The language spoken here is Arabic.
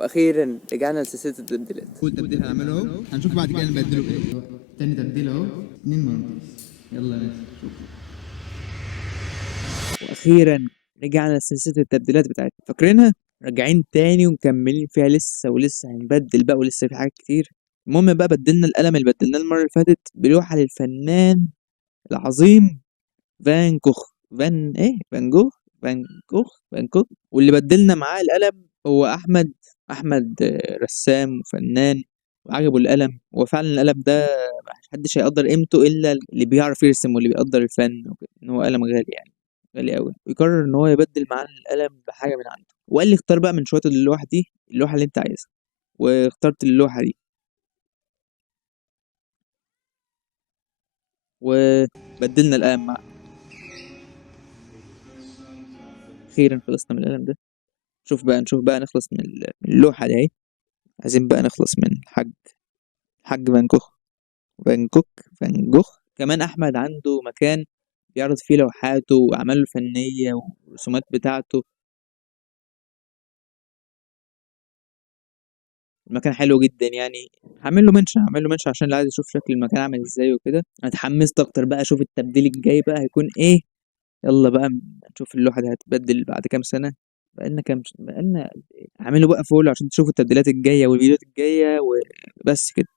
واخيرا رجعنا لسلسله التبديلات. اول تبديل هنعمله اهو، هنشوف بعد كده نبدله بايه. تاني تبديل اهو، 2 مغناطيس. يلا ناس شوف. واخيرا رجعنا لسلسله التبديلات بتاعتنا، فاكرينها؟ راجعين تاني ومكملين فيها لسه ولسه هنبدل بقى، ولسه في حاجات كتير. المهم بقى بدلنا القلم اللي بدلناه المره اللي فاتت بلوحه للفنان العظيم فان كوخ. فان جوخ. فان كوخ. واللي بدلنا معاه القلم هو احمد رسام وفنان، وعجبه القلم. هو فعلا القلم ده محدش هيقدر قيمته الا اللي بيعرف يرسم واللي بيقدر الفن وكده، ان هو قلم غالي يعني، غالي قوي. ويقرر ان هو يبدل معاه القلم بحاجه من عنده، وقال لي اختار بقى من شويه اللوحه دي اللوحه اللي انت عايزها. واخترت اللوحه دي وبدلنا القلم معاه. اخيرا خلصنا من القلم ده. نشوف بقى نخلص من اللوحه دي اهي. عايزين بقى نخلص من الحاج فان جوخ. كمان احمد عنده مكان بيعرض فيه لوحاته واعماله الفنيه والرسومات بتاعته. المكان حلو جدا يعني. هعمل له منشن عشان اللي عايز يشوف شكل المكان عامل ازاي وكده. انا اتحمست اكتر بقى اشوف التبديل الجاي بقى هيكون ايه. يلا بقى نشوف اللوحه دي هتتبدل بعد كام سنه. بقالنا اعملوا بقى فولو عشان تشوفوا التبديلات الجايه والفيديوهات الجايه وبس كده.